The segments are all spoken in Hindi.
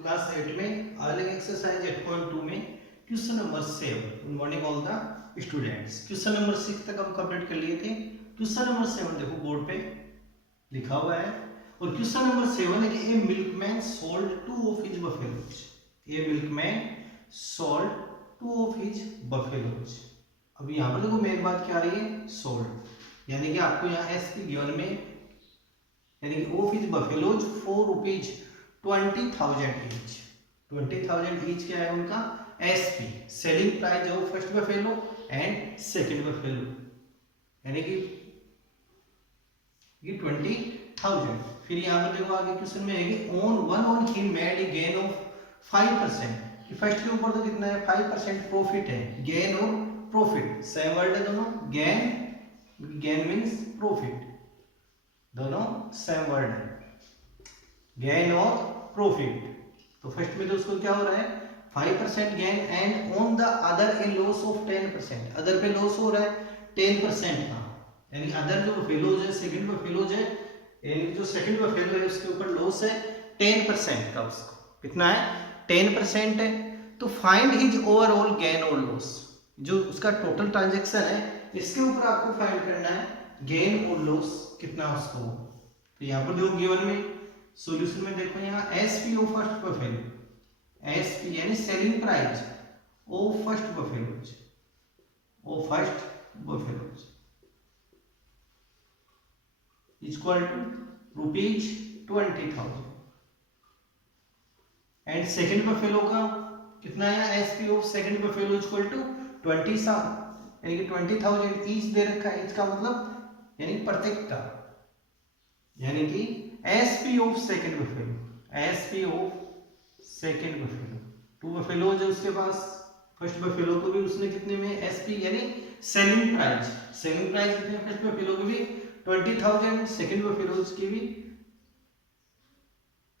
क्लास 8 में अलग एक्सरसाइज 8.2 में question number 7 good morning all the students. Question number 6 तक हम कंप्लीट कर लिए थे। क्वेश्चन नंबर 7 देखो बोर्ड पे लिखा हुआ है और क्वेश्चन नंबर 7 है कि a milkman sold 2 of his buffaloes. A milkman sold 2 of his buffaloes. अब यहाँ पर देखो मेन बात क्या आ रही है, सोल्ड, यानी कि आपको यहाँ एस की गिवन में यानी कि of his buffaloes 4 rupees 20,000 each. 20,000 each क्या है उनका एसपी, सेलिंग प्राइस है first buffalo and second buffalo, यानी कि 20,000। फिर यहाँ पर देखो आगे क्वेश्चन में है कि on he made a gain of 5%। First के ऊपर तो कितना है 5% प्रॉफिट है, गेन और प्रॉफिट सेम वर्ड है दोनों। गेन मीन्स प्रॉफिट, दोनों सेम वर्ड है, गेन और प्रॉफिट। तो फर्स्ट में तो उसको क्या हो रहा है 5% gain and on the other A loss of 10%। Other पे लॉस हो रहा है 10% का, यानी अदर जो बफेलोज है सेकंड बफेलोज है, यानी जो सेकंड बफेलो है उसके ऊपर लॉस है 10% का। उसको कितना है 10% है। तो फाइंड हिज ओवरऑल गेन और लॉस, जो उसका टोटल ट्रांजैक्शन है इसके ऊपर आपको फाइंड करना है गेन और लॉस कितना उसको। तो यहाँ पर देखो गिवन में सॉल्यूशन में देखो यहाँ SP of first buffalo, SP यानी selling price of first buffaloes, of first buffaloes equal to rupees 20,000 and second buffalo का कितना है SP of second buffalo equal to 20,000, यानी कि 20,000 ईच दे रखा है। ईच का मतलब यानी प्रत्येक का, यानी कि SP of second buffalo, SP of second buffalo, 2 buffalo है उसके पास। फर्स्ट बफेलो को भी उसने कितने में एसपी यानी सेलिंग प्राइस, सेलिंग प्राइस कितने फर्स्ट बफेलो की भी 20,000, सेकंड बफेलो की भी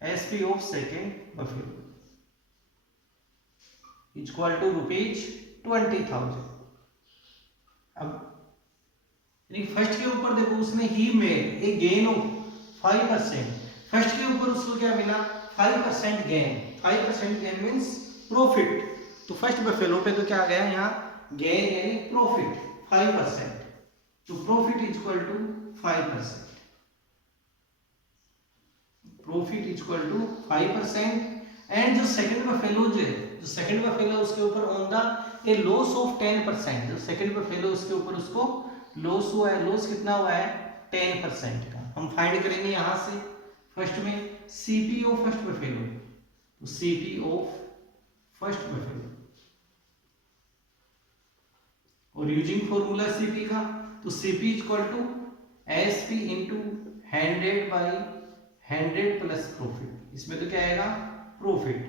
SP of second buffalo equal to rupees 20,000। अब फर्स्ट के ऊपर देखो उसने ही made a gain of 5%। First के ऊपर उसको क्या मिला 5% गेन, 5% गेन मींस प्रॉफिट। तो फर्स्ट बफेलो पे तो क्या आ गया यहाँ गेन यानी प्रॉफिट 5%। तो profit equal to 5%, profit equal to 5%। And जो सेकंड बफेलो जो सेकंड बफेलो उसके ऊपर on the a loss of 10%। जो सेकंड बफेलो उसके ऊपर उसको लॉस हुआ है, लॉस कितना हुआ है 10% का। हम फाइंड करेंगे यहां से फर्स्ट में सीपी ऑफ फर्स्ट बफेलो, तो सीपी ऑफ फर्स्ट बफेलो और यूजिंग फॉर्मूला सीपी का, तो CP equal to SP into 100 by 100 plus profit. इसमें तो क्या आएगा प्रॉफिट,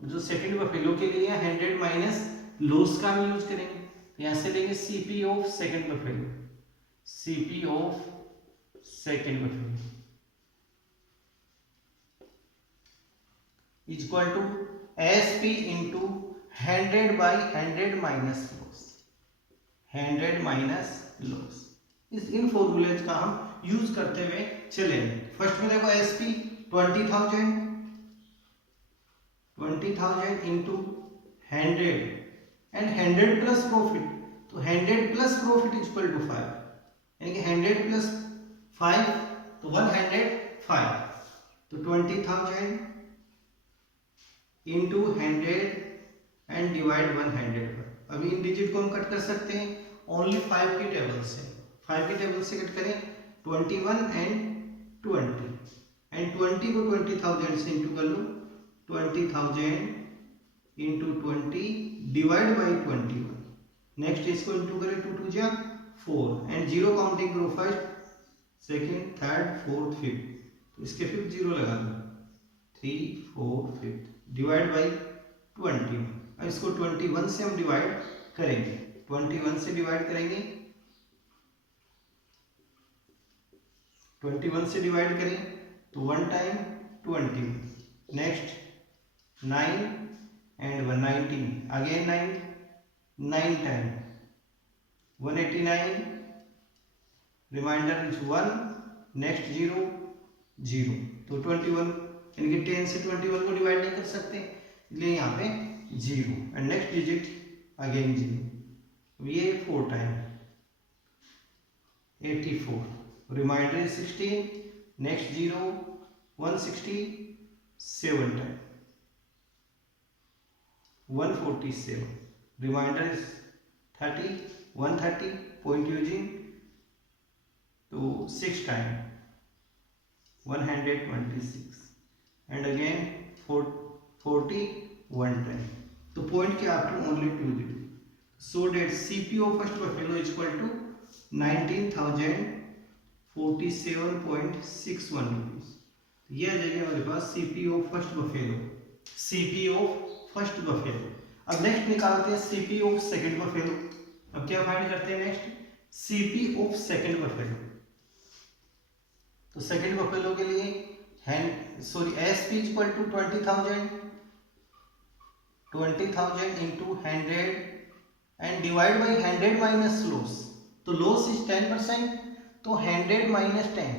जो सेकंड बफेलो के लिए 100 माइनस लॉस का हम यूज करेंगे। तो यहां से लेंगे CP of second buffalo, CP of second buffalo equal to SP into 100 by 100 minus loss, 100 minus loss. इस इन फॉर्मूलेज का हम यूज करते हुए चलेंगे। फर्स्ट में देखो SP 20,000 into 100 and 100 plus profit, तो 100 प्लस प्रॉफिट इक्वल टू 5, यानी कि 100 प्लस 5 तो 105। तो 20,000 इंटू 100 एंड डिवाइड 100 पर। अभी इन डिजिट को हम कट कर सकते हैं ओनली 5 की टेबल से, 5 की टेबल से कट करें 21 एंड 20 एंड 20 को 20,000 से इंटू कर लो, 20,000 इंटू 20 डिवाइड बाई 21। नेक्स्ट इसको इंटू करें 2 2 जा 4 एंड जीरो काउंटिंग करो first second third fourth fifth, तो इसके फिफ्थ जीरो लगा दो 3 4 5 डिवाइड बाई 21। अब इसको 21 से हम डिवाइड करेंगे, 21 से डिवाइड करेंगे, 21 से डिवाइड करें तो 1 time 20, next 9 and 119 again 9 time 189, remainder is 1, next 0 0, तो 21 यानी कि 10 से 21 को डिवाइड नहीं कर सकते, इसलिए यहाँ पे 0 एंड नेक्स्ट डिजिट अगेन 0, ये 4 time 84, remainder is 16, next 0 167 time 147, remainder is 30 130, point using to 6 time 126 and again 41 time. तो point के after only 2 digit. So that CPO first buffalo is equal to 19,047.61 rupees. ये आ जाएगा हमारे पास CPO first buffalo. CPO first buffalo. अब नेक्स्ट निकालते हैं CPO second buffalo. अब क्या फाइंड करते हैं next, CP of second buffalo. तो सेकंड बफेलो के लिए SP equal to 20,000 into 100 and divide by 100 minus loss. तो लॉस इज 10%, तो 100 माइनस 10,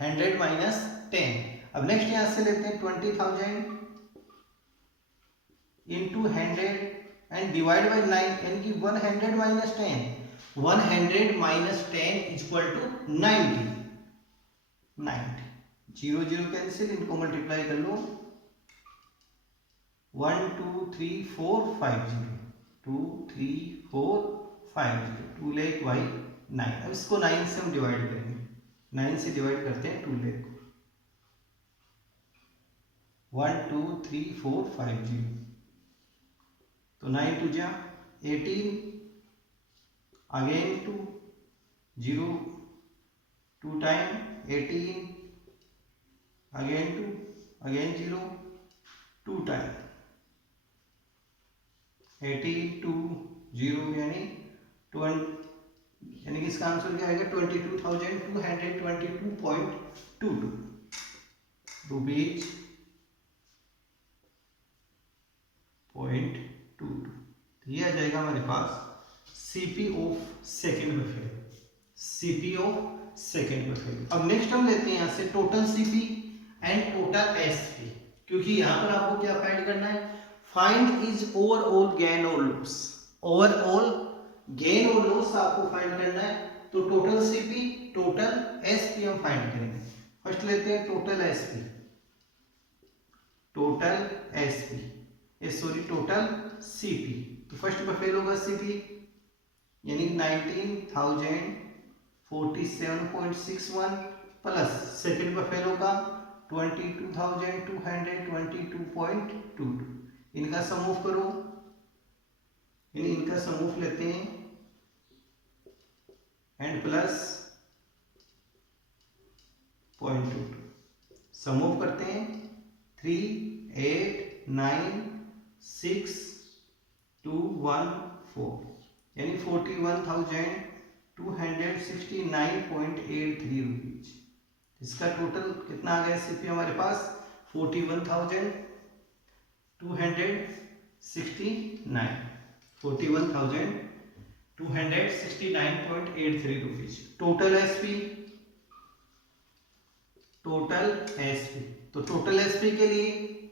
100 माइनस 10। अब नेक्स्ट यहां से लेते हैं 20,000 इंटू 100 एंड डिवाइड बाई 9, यानी कि 100 माइनस 10, 100 माइनस 10 इक्वल टू 90, 0 0 कैंसिल, इनको मल्टीप्लाई कर लो, 1 2 3 4 5 0, 2 3 4 5 0, 2 लाख बाई 9। अब इसको 9 से हम डिवाइड करेंगे, 9 से डिवाइड करते हैं 2 लाख को, 1 2 3 4 5 0, तो 9 2 जा 18, again 2 0 2 time 18, again 2 again 0 2 time 18 2 0, यानी 20, यानी कि इसका आंसर क्या आएगा 22,222.22 रुपीज .22। ये आ जाएगा हमारे पास CP of second buffalo, CP of second buffalo. अब नेक्स्ट हम लेते हैं यहाँ से total CP and total SP, क्योंकि यहाँ पर आपको क्या फाइंड करना है, फाइंड इज ओवरऑल गेन और लॉस, ओवरऑल गेन और लॉस आपको फाइंड करना है। तो टोटल CP टोटल SP हम फाइंड करेंगे। फर्स्ट लेते हैं total SP, total SP total CP। तो फर्स्ट बफेलो का CP यानी 19,047.61 प्लस सेकंड बफेलो का 22,222.22, इनका सम ऑफ करो, इनका सम ऑफ लेते हैं एंड प्लस 0.22, सम ऑफ करते हैं 3 8 9 6 2 1 4, यानी 41,269.83 रुपीज। इसका टोटल कितना आ गया CP हमारे पास 41,269.83 रुपीज। टोटल SP तो टोटल SP के लिए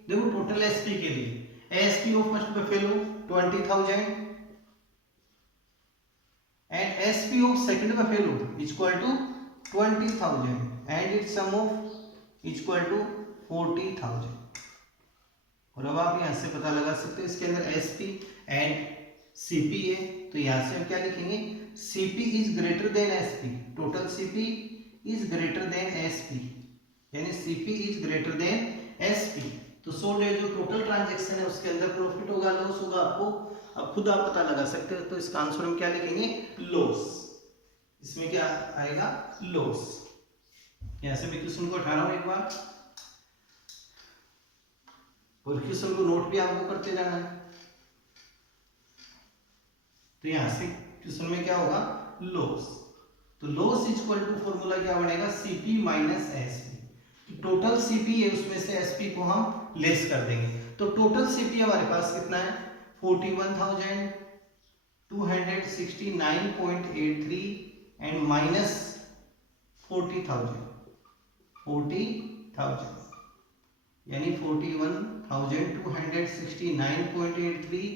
देखो, टोटल SP के लिए SP of first buffalo 20,000 and SP of second buffalo equal to 20,000 and its sum of equal to 40,000। और अब आप यहाँ से पता लगा सकते हो, इसके अंदर SP एंड CP है, तो यहाँ से हम क्या लिखेंगे, CP is greater than SP, total CP is greater than SP, यानी CP is greater than SP। तो सो डे जो टोटल ट्रांजैक्शन है उसके अंदर प्रॉफिट होगा लॉस होगा, आपको अब खुद आप पता लगा सकते हो। तो इसका आंसर हम क्या लिखेंगे, लॉस, इसमें क्या आएगा लॉस। यहां से मैं क्वेश्चन को उठा रहा हूं एक बार, और क्वेश्चन को नोट भी आपको करते जाना है। तो यहां से क्वेश्चन में क्या होगा लॉस, तो लॉस इक्वल टू फॉर्मूला क्या बनेगा CP minus SP। Total CP है उसमें से SP को हम लेस कर देंगे, तो टोटल CP हमारे पास कितना है 41,269.83 एंड माइनस 40,000, यानी 41,269.83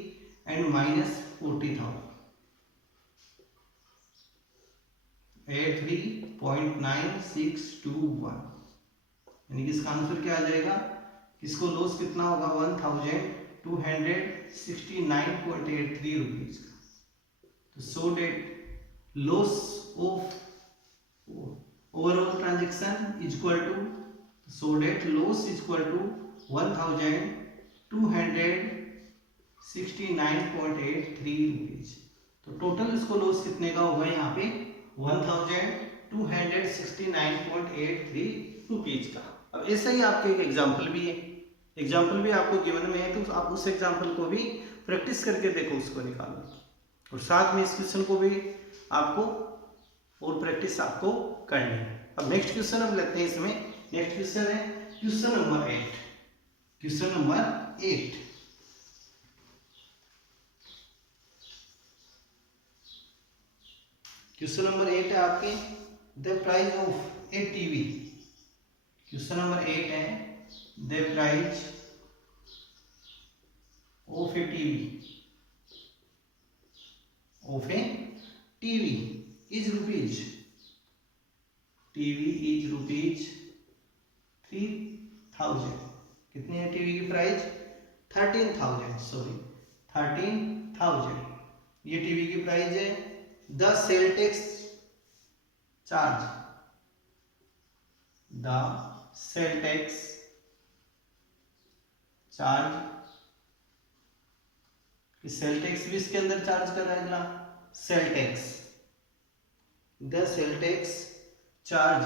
एंड माइनस 40,083.9621, यानी कि इसका आंसर क्या आ जाएगा, इसको लॉस कितना होगा 1,269.83 रुपीज का। तो so that loss of overall transaction is equal to, so that loss is equal to 1,269.83 rupees. तो टोटल इसको लॉस कितने का होगा यहाँ पे 1,269.83 रुपीज का। अब ऐसा ही आपके एक एग्जाम्पल भी है, एग्जाम्पल भी आपको गिवन में है, तो आप उस एग्जाम्पल को भी प्रैक्टिस करके देखो, उसको निकालो, और साथ में इस क्वेश्चन को भी आपको और प्रैक्टिस आपको करनी है। अब नेक्स्ट क्वेश्चन हम लेते हैं इसमें। नेक्स्ट क्वेश्चन है question number 8। Question number 8, question number 8 है आपके the price of A TV. Question number 8 है the price of A TV, of A TV is rupees, TV is rupees 3,000। कितनी है टीवी की प्राइस 13,000, सॉरी 13,000, ये टीवी की प्राइस है। The sale tax charge, the sale tax charge, sale tax भी इसके अंदर चार्ज कर रहा है अगला, sale tax, the sale tax charge,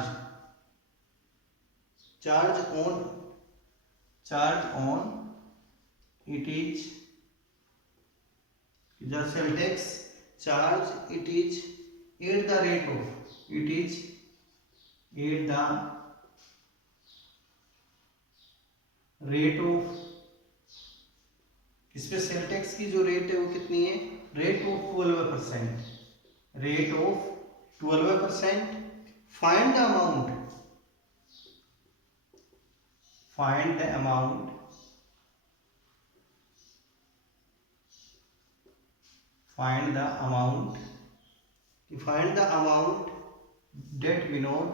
charge on it is, the cell tax charge it is at the rate of, it is at the rate of, इस पे सेल टैक्स की जो रेट है वो कितनी है, rate of 12%, rate of 12%। Find the amount, find the amount, find the amount, find the amount that Vinod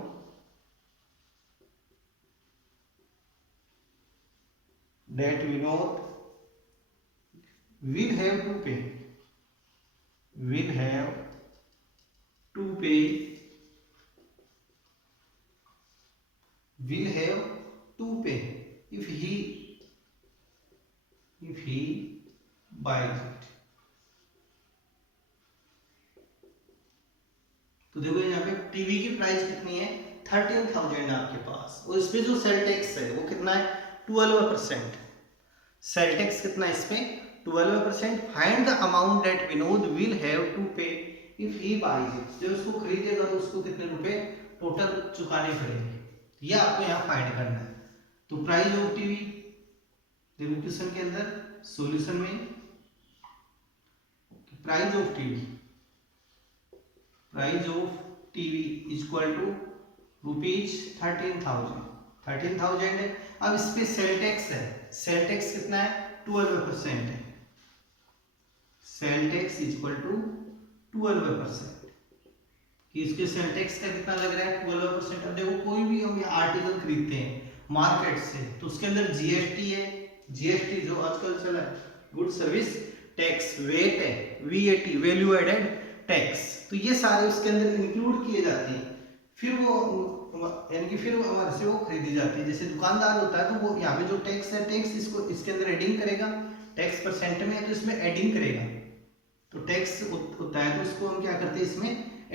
will have to pay, will have to pay, will have to pay if he buys it। तो देखो यहाँ पे टीवी की प्राइस कितनी है 13,000 आपके पास, और इस पे जो सेल टैक्स है वो कितना है 12%। सेल टैक्स कितना है इस पे 12%। Find the amount that Vinod will have to pay if he buys it, जब उसको खरीदेगा तो उसको कितने रुपए टोटल चुकाने पड़ेंगे, ये आपको यहाँ फाइंड करना है। तो प्राइस ऑफ टीवी, देखो क्वेश्चन के अंदर सॉल्यूशन में price of TV, price of TV is equal to rupees 13,000 है। अब इस पे सेल टैक्स है, सेल टैक्स कितना है 12% है, sale tax is equal to 12%, कि इसके सेल टैक्स का कितना लग रहा है 12%। अब देखो कोई भी हम ये आर्टिकल खरीदते हैं मार्केट से तो उसके अंदर जीएसटी है, जीएसटी जो आजकल चला है गुड सर्विस टैक्स, वेट है वीएटी वैल्यू एडेड टैक्स, तो ये सारे उसके अंदर इंक्लूड किए जाते हैं। फिर वो यानी कि फिर हमारे से वो खरीदी जाती है। जैसे दुकानदार होता है तो वो यहाँ पे जो टैक्स है टैक्स इसको इसके अंदर एडिंग करेगा, टैक्स परसेंट में है तो इसमें एडिंग करेगा, तो टैक्स होता है तो इसको हम क्या करते हैं इसमें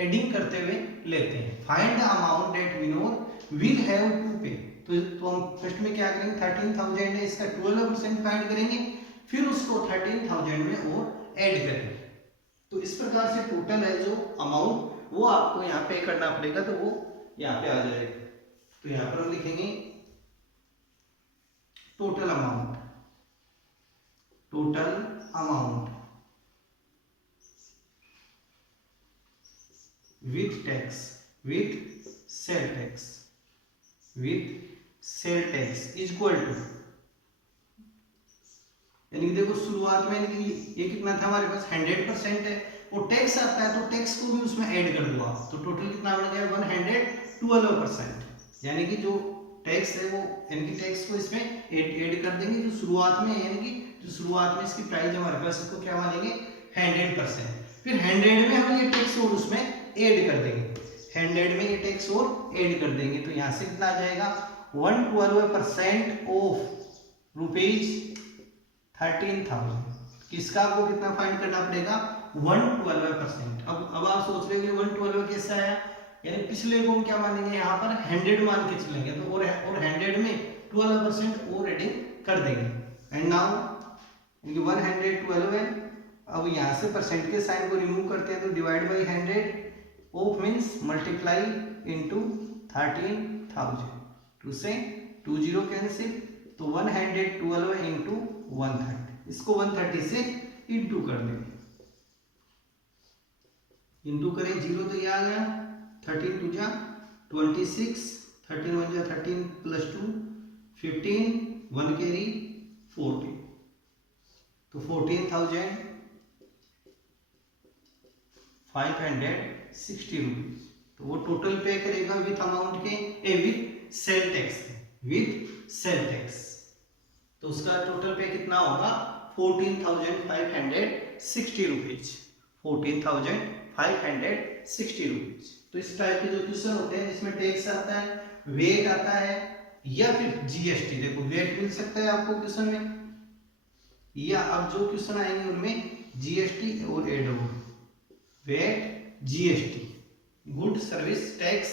एडिंग करते हुए लेते हैं। Find the amount that Vinod will have to pay, तो हम फर्स्ट में क्या करेंगे 13,000 है, इसका 12% फाइंड करेंगे, फिर उसको 13,000 में और ऐड करेंगे। तो इस प्रकार से टोटल है जो अमाउंट वो आपको यहाँ पे करना पड़ेगा, तो वो यहाँ पे आ जाएगा। तो यहाँ पर हम लिखेंगे total amount, total amount with tax, with sale tax, with sale tax is equal to यानी कि देखो शुरुआत में यानी कि ये कितना था हमारे पास 100% है, और टैक्स आता है तो टैक्स को भी उसमें ऐड कर दो आप, तो टोटल कितना बन गया 112%। यानी कि जो टैक्स है वो यानी कि टैक्स को इसमें ऐड कर देंगे जो शुरुआत में, यानी कि जो शुरुआत में इसकी प्राइस हमारे पास, इसको क्या मानेंगे 100%। फिर 100 में हम ये टैक्स और उसमें ऐड कर देंगे, 100 में ये टैक्स और ऐड कर देंगे, तो यहाँ से कितना आ जाएगा 112% ऑफ ₹13,000। किसका आपको कितना फाइंड करना पड़ेगा 112%। अब आप सोच रहे हो 112 कैसे आया, यानी पिछले को हम क्या मानेंगे यहाँ पर 100 मान के चलेंगे, तो और 100 में 12% और एडिंग कर देंगे। एंड नाउ 112 है, अब यहाँ से परसेंट के साइन को रिमूव करते हैं तो divide by 100 of means multiply into 13,000, 2 से 20 कैंसिल, तो 112 इंटू 130, इसको 130 से इंटू कर देंगे, इंटू करें 0 तो ये आ गया 13 2 जा 26, 13 1 जा 13 प्लस 2 15, 1 कैरी 40, तो 14,560 रुपीज। तो वो टोटल पे करेगा विथ अमाउंट के with sale tax, with sale tax, तो उसका टोटल पे कितना होगा 14,560 रुपीज, 14,560 रुपीज। तो इस टाइप के जो क्वेश्चन होते हैं जिसमें टैक्स आता है, वेट आता है या फिर जीएसटी, देखो वेट मिल सकता है आपको क्वेश्चन में, या अब जो क्वेश्चन आएंगे उनमें जीएसटी और एड होगा, VAT GST, good service tax,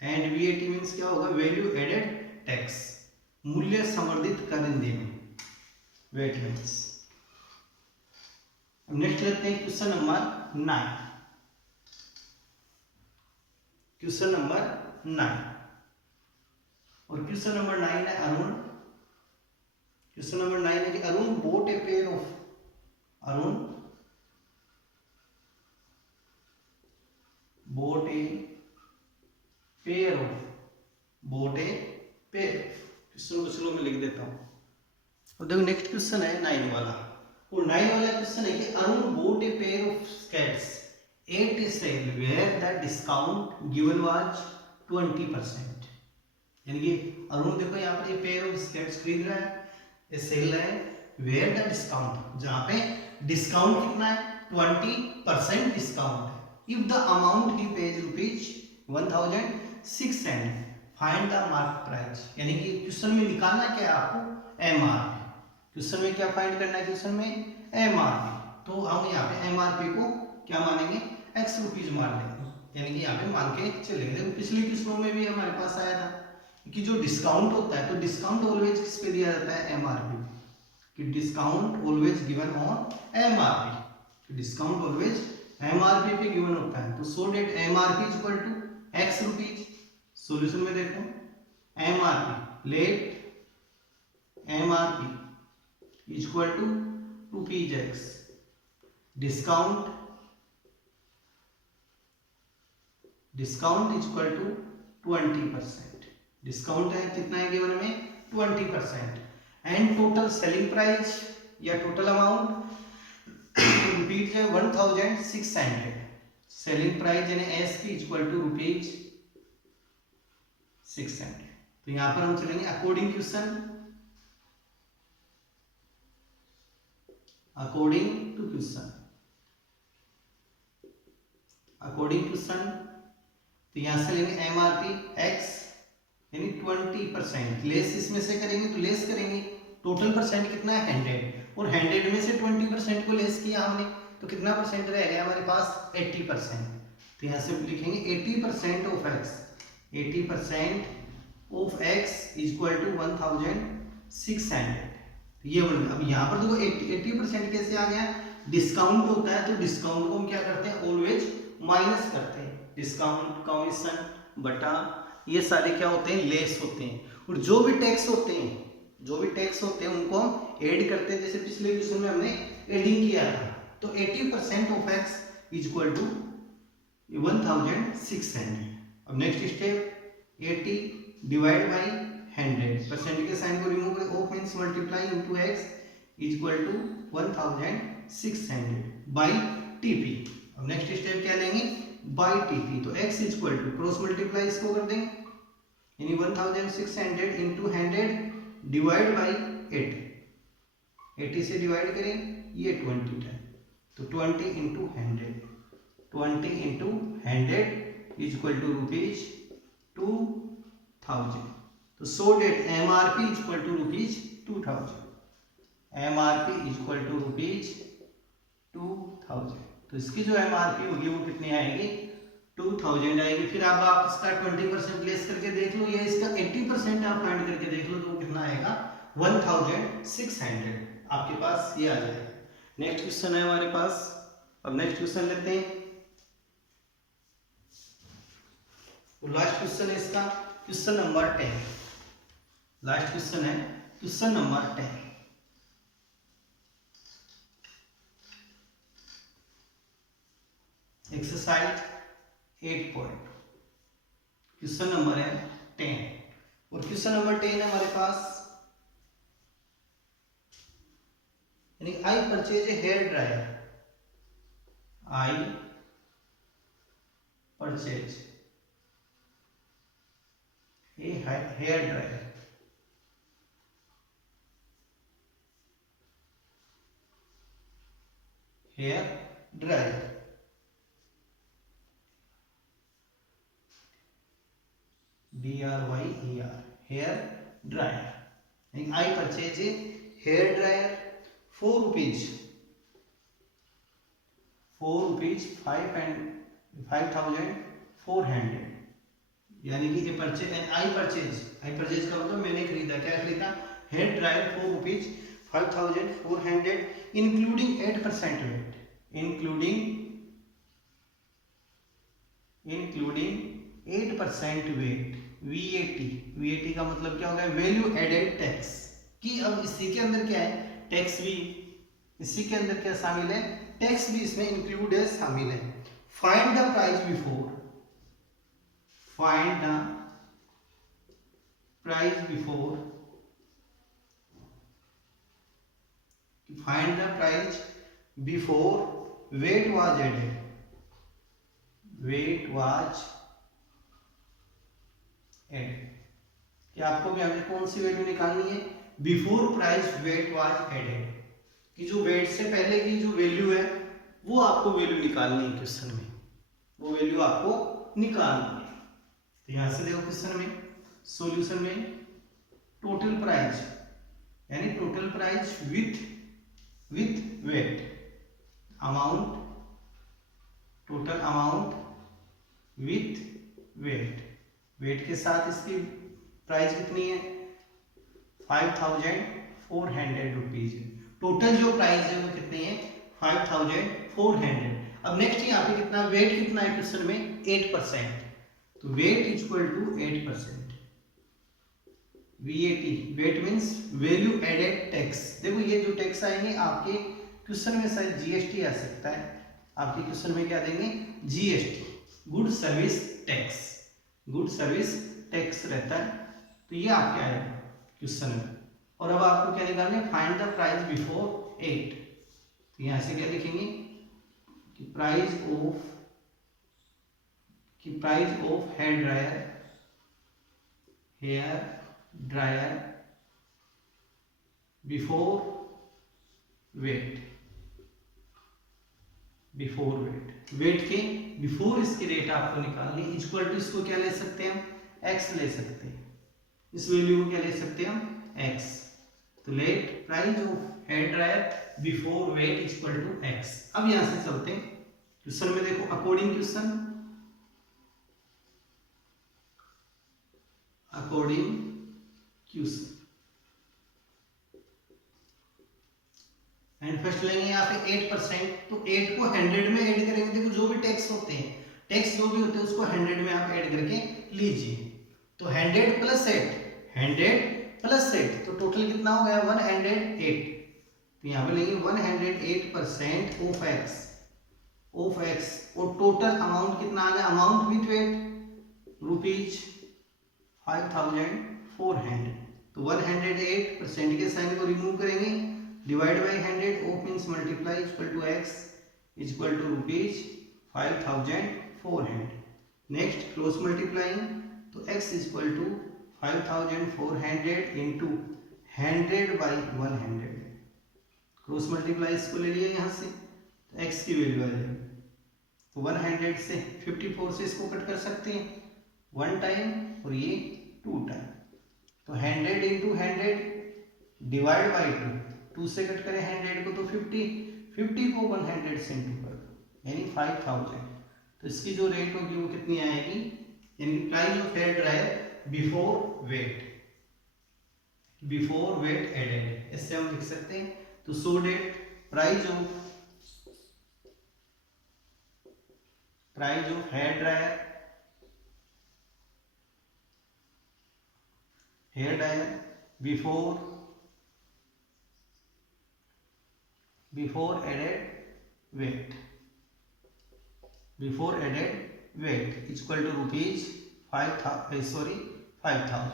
and VAT means क्या होगा वैल्यू एडेड टैक्स, मूल्य संवर्धित कर देने, वेट मींस। अब नेक्स्ट लेते हैं क्वेश्चन नंबर 9, क्वेश्चन नंबर 9, और क्वेश्चन नंबर 9 है अरुण, क्वेश्चन नंबर 9 है कि Arun bought a pair of, Arun bought a pair of, bought a pair of, question को स्लो में लिख देता हूं। और देखो नेक्स्ट क्वेश्चन है 9 वाला, और 9 वाला क्वेश्चन है कि Arun bought a pair of skates at a sale where the discount given was 20%। यानी कि अरुण देखो यहाँ पर ये पेयर ऑफ स्केट्स खरीद रहा है, ये सेल है वेयर द डिस्काउंट, जहां पे डिस्काउंट कितना है 20% डिस्काउंट है। If the amount he page ₹1,600 find the market price, यानी कि क्वेश्चन में निकालना क्या है आपको एमआरपी, क्वेश्चन में क्या फाइंड करना है, क्वेश्चन में एमआरपी, तो हम यहाँ पे एमआरपी को क्या मानेंगे x रुपीज मान लेंगे, यानी कि यहाँ पे मान के चलेंगे। देखो पिछले क्वेश्चनों में भी हमारे पास आया था कि जो डिस्काउंट होता है तो डिस्काउंट ऑलवेज किस पे दिया जाता है एमआरपी, कि discount always given on MRP, discount always MRP पे गिवन होता है, तो so that MRP is equal to x rupees. Solution में देखो MRP, let MRP is equal to ₹2 discount, discount is equal to 20%, discount है कितना है गिवन में 20%, एंड टोटल सेलिंग प्राइस या टोटल अमाउंट रिपीट है 1,600, सेलिंग प्राइस यानी एस की इक्वल टू ₹600। तो यहां पर हम चलेंगे according question, according to question, according question, तो यहां से लेंगे एमआरपी एक्स यानी 20%, लेस इसमें से करेंगे तो लेस करेंगे, टोटल परसेंट कितना है 100, और 100 में से 20% को लेस किया हमने तो कितना परसेंट रह गया हमारे पास 80%, तो यहाँ से लिखेंगे 80% of x, 80% of x is equal to 1,600, ये बोल। अब यहाँ पर देखो 80% कैसे आ गया, डिस्काउंट होता है तो डिस्काउंट को हम क्या करते हैं ऑलवेज माइनस करते हैं, डिस्काउंट कमीशन बटा ये सारे क्या होते हैं लेस होते हैं, और जो भी टैक्स होते हैं, जो भी टैक्स होते हैं उनको हम ऐड करते हैं, जैसे पिछले क्वेश्चन में हमने एडिंग किया था, तो 80% of x is equal to 1,600। अब next step 80 divide by 100, percent के साइन को रिमूव करें, of means multiply into x, is equal to 1600 by TP. अब नेक्स्ट स्टेप क्या लेंगे, बाई टीपी। तो x is equal to cross multiply इसको कर देंगे, यानी 1600 इंटू 100 डिवाइड बाई 80, 80 से डिवाइड करें ये 20 टाइम, तो 20 into 100, 20 into 100 is equal to rupees 2000। तो so that MRP is equal to rupees 2000, MRP is equal to rupees 2000। तो इसकी जो MRP होगी वो कितनी आएगी, 2000 आएगी। फिर आप इसका 20% लेस करके देख लो, या इसका 80% आप फाइंड करके देख लो, तो वो कितना आएगा 1600 आपके पास ये आ जाएगा। नेक्स्ट क्वेश्चन है हमारे पास। अब नेक्स्ट क्वेश्चन लेते हैं, लास्ट क्वेश्चन है इसका, क्वेश्चन नंबर 10। लास्ट क्वेश्चन है question number 10। Exercise 8 point, question number है 10। और क्वेश्चन नंबर 10 है हमारे पास, यानी I purchase a hair dryer, I purchase a hair dryer, hair dryer DRYER, hair dryer. I purchase a hair dryer for rupees 5400, यानी कि आई परचेज का मतलब मैंने खरीदा, क्या खरीदा, hair dryer for rupees 5400 including 8% VAT, including 8% VAT, VAT का मतलब क्या होगा, वैल्यू एडेड टैक्स। कि अब इसी के अंदर क्या है, टैक्स भी, इसी के अंदर क्या शामिल है, टैक्स भी इसमें इंक्लूड है, शामिल है। Find the price before, find the price before, find the price before VAT was added, VAT was added. कि आपको भी हमें कौन सी वैल्यू निकालनी है, before price VAT was added, कि जो वेट से पहले की जो वैल्यू है वो आपको वैल्यू निकालनी है क्वेश्चन में, वो वैल्यू आपको निकालनी है। तो यहां से देखो क्वेश्चन में, सॉल्यूशन में टोटल प्राइस, यानी total price with VAT, amount, total amount with VAT, VAT के साथ इसकी प्राइस कितनी है 5400 रुपीज। टोटल जो प्राइस है वो कितनी है 5400। अब नेक्स्ट यहाँ पे कितना वेट कितना है क्वेश्चन में 8%, तो VAT is equal to 8%, VAT, VAT means value added tax. देखो ये जो टैक्स आएंगे आपके क्वेश्चन में शायद GST आ सकता है, आपके क्वेश्चन में क्या देंगे GST, good service tax, good service tax रहता है। तो ये आपके आएगा क्वेश्चन में। और अब आपको क्या निकालना है, फाइंड द प्राइस बिफोर 8। तो यहां से क्या लिखेंगे कि price of hair dryer before VAT, VAT के बिफोर इसकी रेट आपको निकालनी, इक्वल टू इसको क्या ले सकते हैं हम x ले सकते हैं, इस वैल्यू को क्या ले सकते हैं हम x। तो let price of hair dryer before VAT equal to x। अब यहां से चलते हैं क्वेश्चन में, देखो अकॉर्डिंग क्वेश्चन एंड फर्स्ट लेंगे यहाँ पे 8%, तो 8 को 100 में ऐड करेंगे। देखो जो भी टैक्स होते हैं, टैक्स जो भी होते हैं उसको 100 में आप ऐड करके लीजिए। तो 100 प्लस 8 तो टोटल कितना हो गया 108। तो यहाँ पे लेंगे 108% ऑफ एक्स और टोटल अमाउंट कितना आ गया, अमाउंट विथ वेट रुपीज 5400। तो 108% के साइन को रिमूव करेंगे divide by 100, O means multiply equal to x equal to rupees 5400. Next cross multiplying, तो x equal to 5400 into 100 by 100. Cross multiply इसको ले लिया यहाँ से, तो x की वैल्यू आ जाएगी, तो 100 से 54 से इसको कट कर सकते हैं 1 टाइम और ये 2 टाइम. तो 100 इंटू 100 डिवाइड बाई 2 से कट करें 100 को तो 50 को 100 से इंटू कर दो यानी 5000. तो इसकी जो रेट होगी वो कितनी आएगी, यानी price of hair dryer before VAT added, इससे हम लिख सकते हैं. तो so that price of hair dryer before added VAT equal to rupees 5000.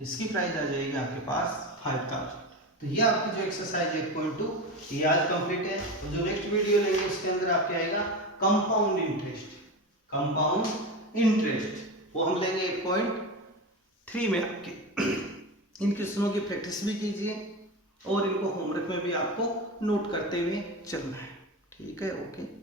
इसकी प्राइस आ जाएगी आपके पास 5000. तो ये आपकी जो एक्सरसाइज 1.2 ये आज कंप्लीट है. तो जो नेक्स्ट वीडियो लेंगे उसके अंदर आपके आएगा कंपाउंड इंटरेस्ट, वो हम लेंगे 1.3 में. आपके इन क्वेश्चनों की प्रैक्टिस भी कीजिए और इनको होमवर्क में भी आपको नोट करते हुए चलना है. ठीक है, ओके.